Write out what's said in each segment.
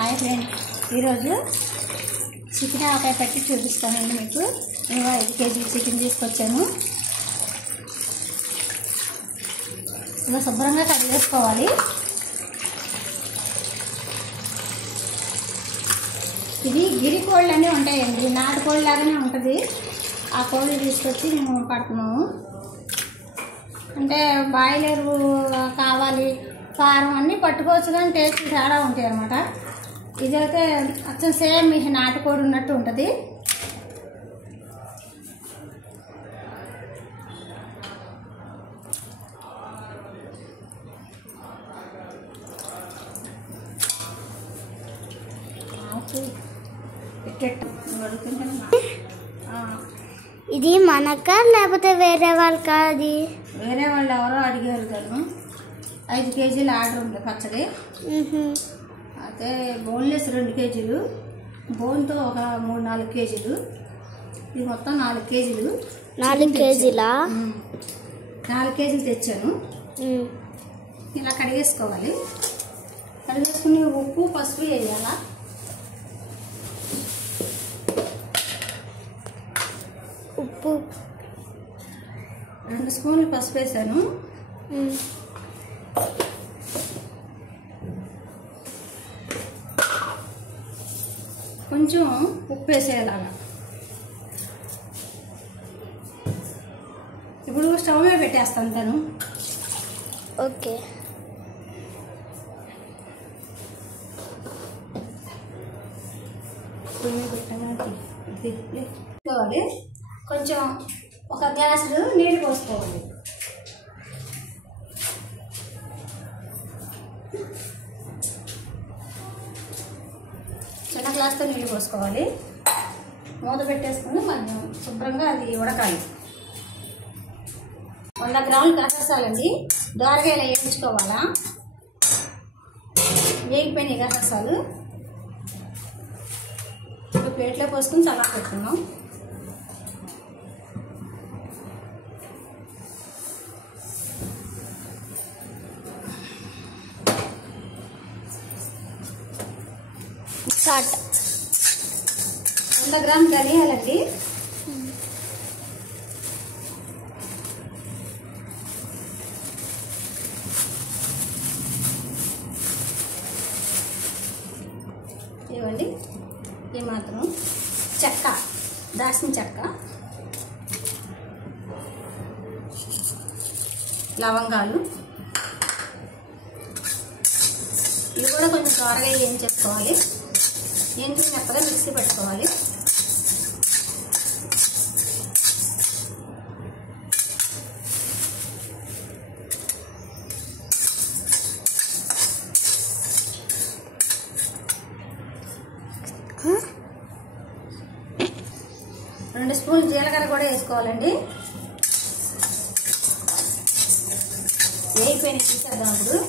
Hi friends, ఈరోజు chicken ఆవకాయ పట్టి చూపిస్తానండి మీకు. నేను 5 కేజీలు చికెన్ తీసుకొచ్చాను. ఇలా శుభ్రంగా కట్ చేసుకోవాలి. ఇది గిరి కోళ్ళు అన్నీ ఉంటాయండి, నాటు కోళ్ళు లాగానే ఉంటుంది. ఆ కోళ్ళు తీసుకొచ్చి మేము పడుతున్నాము. అంటే బాయిలర్ కావాలి, కారం అన్నీ పట్టుకోవచ్చు, కానీ టేస్ట్ తేడా ఉంటాయి అన్నమాట. ఇదైతే అచ్చం సేమ్ మీ నాటుకోడి ఉన్నట్టు ఉంటుంది. ఇది మనకా లేకపోతే వేరే వాళ్ళకా? అది వేరే వాళ్ళు ఎవరో అడిగారు కదా. 5 కేజీలు ఆర్డర్ ఉంది పచ్చడి. అయితే బోన్లెస్ 2 కేజీలు, బోన్తో ఒక 3-4 కేజీలు, ఇది మొత్తం 4 కేజీలు. 4 కేజీలా? 4 కేజీలు తెచ్చాను. ఇలా కడిగేసుకోవాలి. కడిగేసుకుని ఉప్పు పసుపు వేయాలా. ఉప్పు 2 స్పూన్లు పసుపు వేసాను. కొంచెం ఉప్పు వేసేలాగా. ఇప్పుడు స్టవ్ మీద పెట్టేస్తాను తను. ఓకే. పెట్టుకోవాలి. కొంచెం ఒక గ్లాసు నీళ్ళు పోసుకోవాలి. చిన్న గ్లాస్తో నీళ్ళు పోసుకోవాలి. మూత పెట్టేసుకుని మనం శుభ్రంగా అది ఉడకాలి. 100 గ్రాములు గసగసాలండి, దోరగా ఇలా వేయించుకోవాలా. వేగిపోయినాయి గసగసాలు. ఇప్పుడు ప్లేట్లో పోసుకుని చల్లా పెట్టుకున్నాం. సాల్ట్ 100 గ్రాములు ధనియాలండి, ఇవ్వండి. ఈ మాత్రం చెక్క, దాల్చిన చెక్క, లవంగాలు, ఇవి కూడా కొంచెం త్వరగా ఏం చేసుకోవాలి. ఏంటి మెత్తగా మిక్సీ పెట్టుకోవాలి. రెండు స్పూన్లు జీలకర్ర కూడా వేసుకోవాలండి. వేయిపోయిన తీసేద్దాం. ఇప్పుడు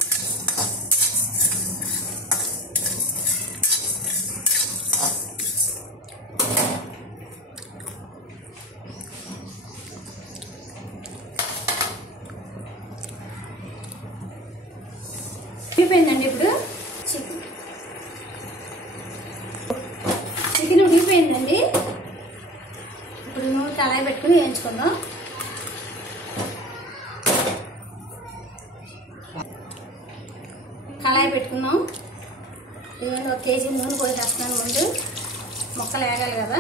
ఉడికిపోయిందండి. ఇప్పుడు చికెన్ ఉడికిపోయిందండి. ఇప్పుడు నూనె కళాయి పెట్టుకుని వేయించుకుందాం. కళాయి పెట్టుకున్నాం. ఇదిగోండి, 1 కేజీ నూనె పోసేస్తున్నాను. ముందు మొక్కలు వేగాలి కదా.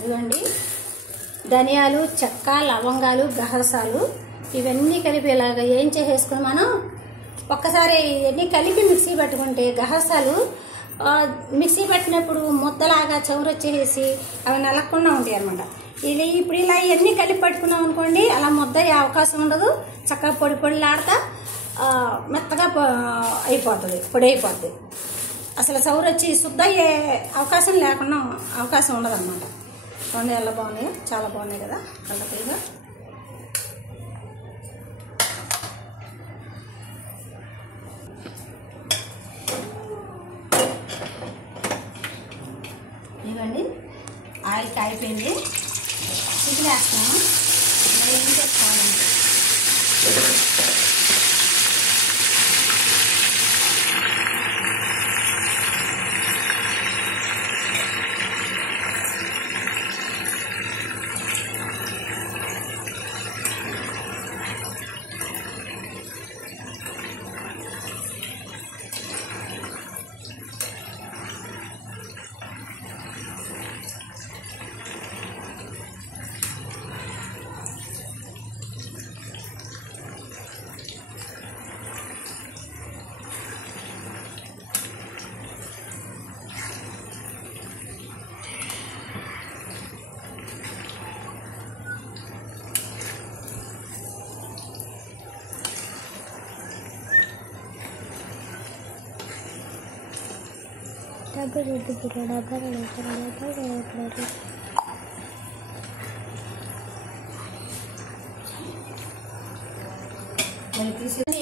ఇదిగోండి, ధనియాలు, చెక్క, లవంగాలు, గసగసాలు ఇవన్నీ కలిపి ఇలాగ ఏం చేసేసుకుని మనం ఒక్కసారి ఇవన్నీ కలిపి మిక్సీ పట్టుకుంటే గసగసాలు మిక్సీ పట్టినప్పుడు ముద్దలాగా చౌరొచ్చేసి అవి నలగకుండా ఉంటాయి అన్నమాట. ఇది ఇప్పుడు ఇలా ఇవన్నీ కలిపి పట్టుకున్నాం అనుకోండి, అలా ముద్ద అయ్యే అవకాశం ఉండదు. చక్కగా పొడి పొడిలాడతా మెత్తగా అయిపోతుంది, పొడి అయిపోతుంది. అసలు సౌరు వచ్చి శుద్ధ అయ్యే అవకాశం ఉండదన్నమాట. రెండు ఎలా బాగున్నాయి, చాలా బాగున్నాయి కదా కలర్ఫుల్గా. ఇవ్వండి ఆయిల్ కాయిపోయింది, చికెన్ వేస్తాము. మరి ఏం చేసుకోవాలండి,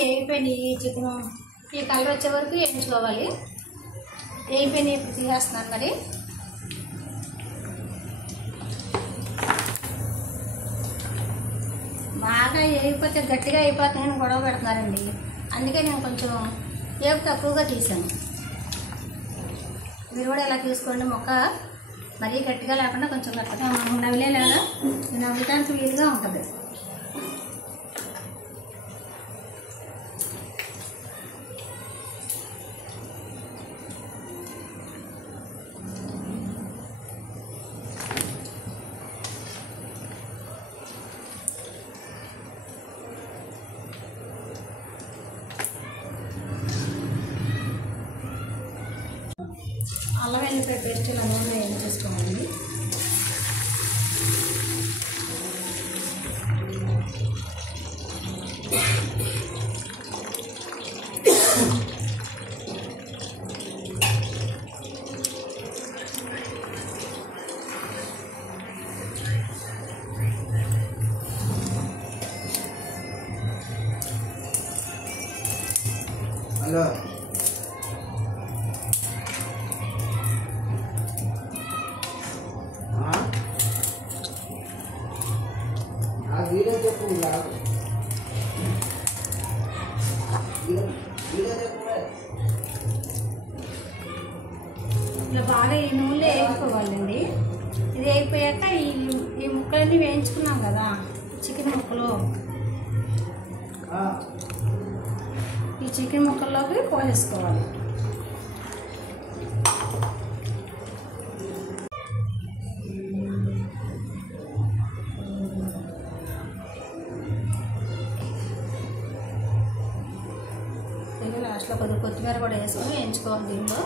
వేయిపోయినాయి. చికెన్ ఈ కలర్ వచ్చే వరకు వేయించుకోవాలి. వేయిపోయినాయి, ఇప్పుడు తీసేస్తున్నాను. మరి బాగా వేయిపోతే గట్టిగా అయిపోతాయని గొడవ పెడుతున్నారండి. అందుకే నేను కొంచెం వేపు తక్కువగా తీసాను. మీరు కూడా ఇలా తీసుకోండి. మొక్క మరీ గట్టిగా లేకుండా కొంచెం గట్టిగా నవ్వులేలాగా నవ్వటానికి వీలుగా ఉంటుంది. అల్లం వెల్లిపాయ పేస్ట్ ఇలా నూనె వేయించేసుకోవాలి. హలో వీడియో చెప్పు, ఇలా బాగా ఈ నూనెలో వేయించుకోవాలండి. ఇది వేయిపోయాక ఈ ముక్కలన్నీ వేయించుకున్నాం కదా చికెన్ ముక్కలు, ఈ చికెన్ ముక్కల్లోకి పోసేసుకోవాలి. లాస్ట్లో కొద్దిగా కొత్తిమీర కూడా వేసుకొని వేయించుకోవాలి. దీనిలో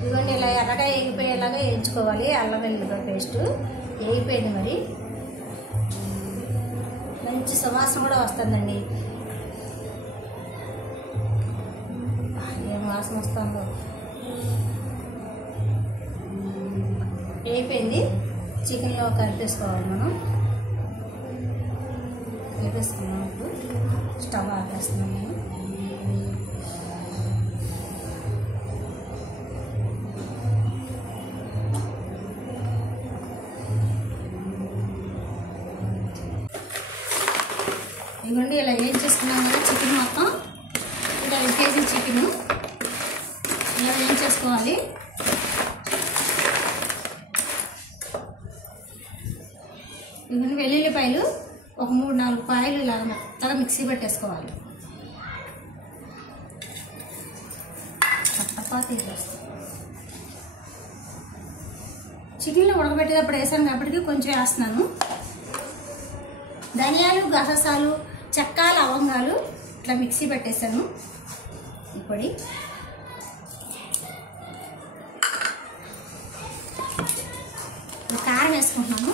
ఇదిగోండి ఇలా ఎర్రగా వేగిపోయేలాగా వేయించుకోవాలి. అల్లం వెల్లిపాయ పేస్ట్ వేగిపోయింది. మరి మంచి సువాసన కూడా వస్తుందండి. ఏం వాసన వస్తుందో. వేగిపోయింది. చికెన్లో కలిపేసుకోవాలి. మనం కలిపేసుకున్నాం. ఇప్పుడు స్టవ్ ఆపేస్తున్నాం. నేను ఇదిగోండి ఇలా ఏం చేసుకున్నాం కదా చికెన్ మొత్తం. ఇంకా 1 కేజీ చికెన్ ఇలా ఏం చేసుకోవాలి. ఇవన్నీ వెల్లుల్లిపాయలు ఒక 3-4 పాయలు ఇలా మెత్తగా మిక్సీ పెట్టేసుకోవాలి. చికెన్లో ఉడకబెట్టేటప్పుడు వేసాను కాబట్టి కొంచెం వేస్తున్నాను. ధనియాలు, గసగసాలు, చెక్క, లవంగాలు ఇట్లా మిక్సీ పెట్టేసాను. పొడి కారం వేసుకుంటున్నాను.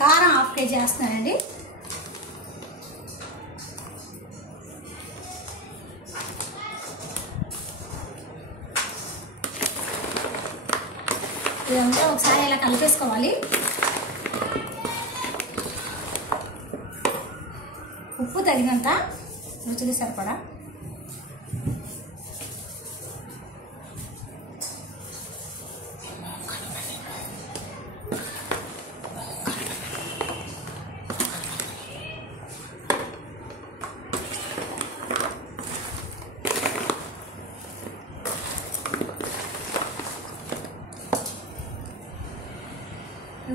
కారం 1/2 కేజీ వేస్తున్నానండి. ఇదంతా ఒకసారి ఇలా కలిపేసుకోవాలి. ఉప్పు తగినంత, రుచికి సరిపడా.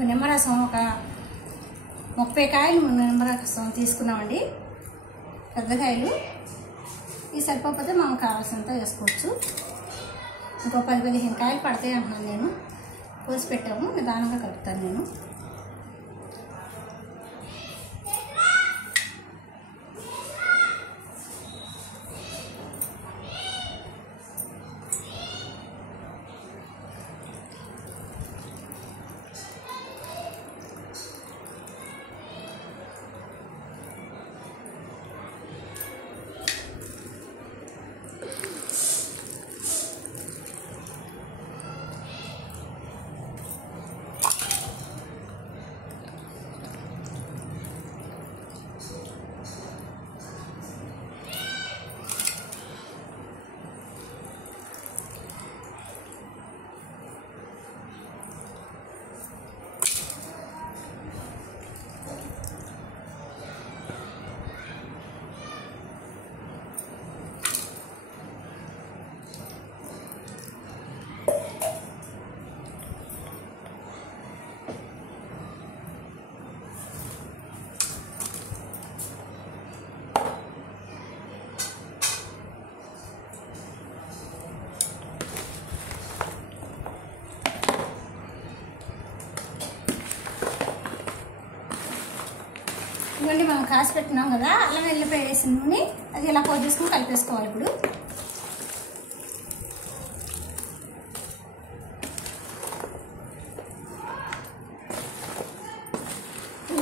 నిమ్మరసం ఒక 30 కాయలు నిమ్మరసం తీసుకున్నామండి. పెద్ద కాయలు. ఇది సరిపోతే మనం కావాల్సినంత వేసుకోవచ్చు. ఇంకో 10-15 కాయలు పడతాయి అంటున్నాను నేను. కోసి పెట్టాము, నిదానంగా కలుపుతాను నేను. ఇవన్నీ మనం కాసి పెట్టినాం కదా, అల్లం వెల్లిపాయ వేసిన నూనె అది ఇలా పోసేసుకుని కలిపేసుకోవాలి. ఇప్పుడు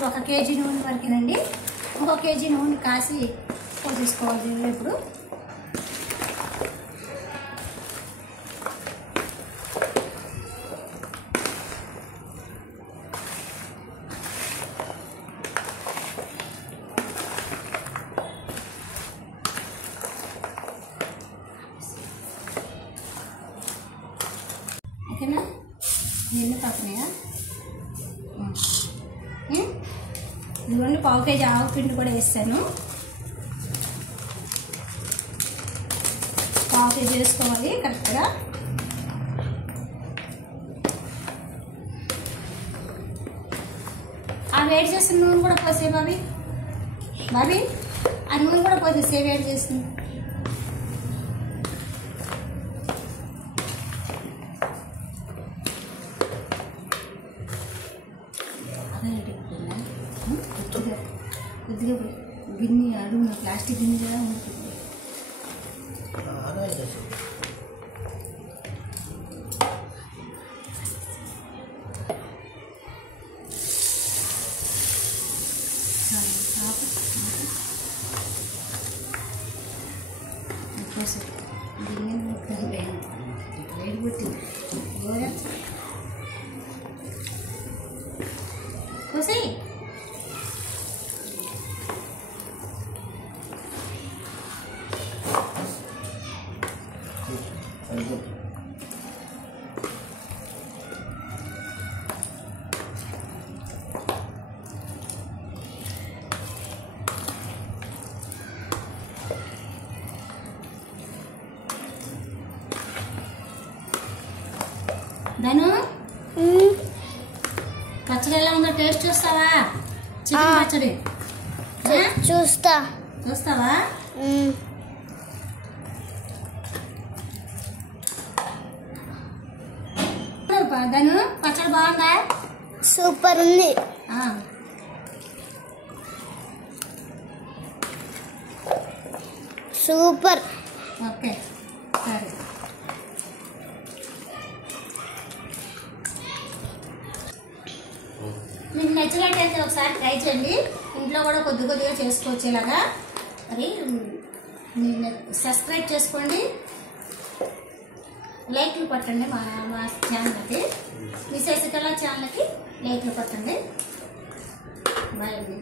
1 కేజీ నూనె వరకేనండి. 1 కేజీ నూనె కాసి పోసేసుకోవాలి. ఇప్పుడు ఓకేనా? నీళ్ళు పక్కనయా? ఇదిగోండి 1/4 కేజీ ఆవు పిండి కూడా వేస్తాను. 1/4 కేజీ వేసుకోవాలి కరెక్ట్గా. ఆ వేడి చేసిన నూనె కూడా పోసే బాబీ. ఆ నూనె కూడా పోసేసే వేడి చేసింది. కొద్దిగా గిన్నె అడుగున ప్లాస్టిక్ గిన్నె కూడా ఉంటుంది. గిన్నె వేడి పెట్టింది కోసి పచ్చడి ఎలా ఉందో టేస్ట్ చూస్తావా? చికెన్ పచ్చడి చూస్తావా? ధను పచ్చడి బాగుందా? సూపర్ ఉంది. సూపర్. ఓకే సరే. మీకు నచ్చినట్టయితే ఒకసారి ట్రై చేయండి. ఇంట్లో కూడా కొద్దిగా చేసుకోవచ్చు ఇలాగా. మరి సబ్స్క్రైబ్ చేసుకోండి, లైక్లు కొట్టండి. మా ఛానల్కి, మీ శశికళ ఛానల్కి లైక్లు కొట్టండి. బాయ్ అండి.